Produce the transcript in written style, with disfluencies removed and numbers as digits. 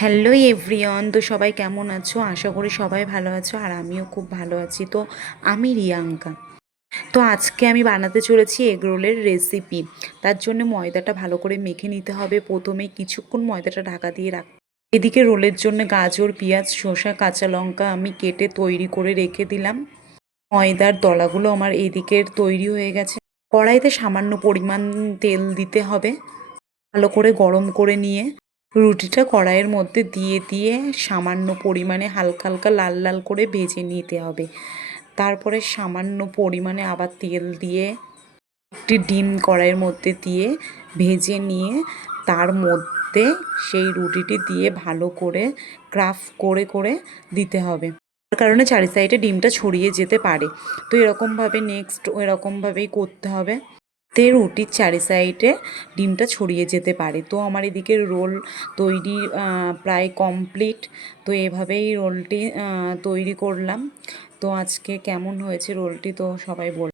Hello everyone, তো সবাই কেমন আছো? আশা করি সবাই ভালো আছো আর আমিও খুব ভালো আছি। তো আমি রিয়াঙ্কা। তো আজকে আমি বানাতে চলেছি এগরোলের রেসিপি। তার জন্য ময়দাটা ভালো করে মেখে নিতে হবে। প্রথমে কিছুক্ষণ ময়দাটা ঢাকা দিয়ে এদিকে রোলের জন্য গাজর, পেঁয়াজ, শসা, কাঁচা লঙ্কা আমি কেটে তৈরি করে রেখে দিলাম। ময়দার দলাগুলো আমার এইদিকের তৈরি হয়ে গেছে। কড়াইতে সামান্য পরিমাণ তেল দিতে হবে, ভালো করে গরম করে নিয়ে রুটিটা কড়াইয়ের মধ্যে দিয়ে দিয়ে সামান্য পরিমাণে হালকা হালকা লাল লাল করে ভেজে নিতে হবে। তারপরে সামান্য পরিমাণে আবার তেল দিয়ে একটি ডিম কড়াইয়ের মধ্যে দিয়ে ভেজে নিয়ে তার মধ্যে সেই রুটিটি দিয়ে ভালো করে ক্রাফট করে করে দিতে হবে। তার কারণে চারি সাইডে ডিমটা ছড়িয়ে যেতে পারে। তো এরকমভাবে নেক্সট এরকমভাবেই করতে হবে। রুটির চারি সাইডে ডিমটা ছড়িয়ে যেতে পারে। তো আমার এদিকে রোল তৈরি প্রায় কমপ্লিট। তো এভাবেই রোলটি তৈরি করলাম। তো আজকে কেমন হয়েছে রোলটি তো সবাই বল।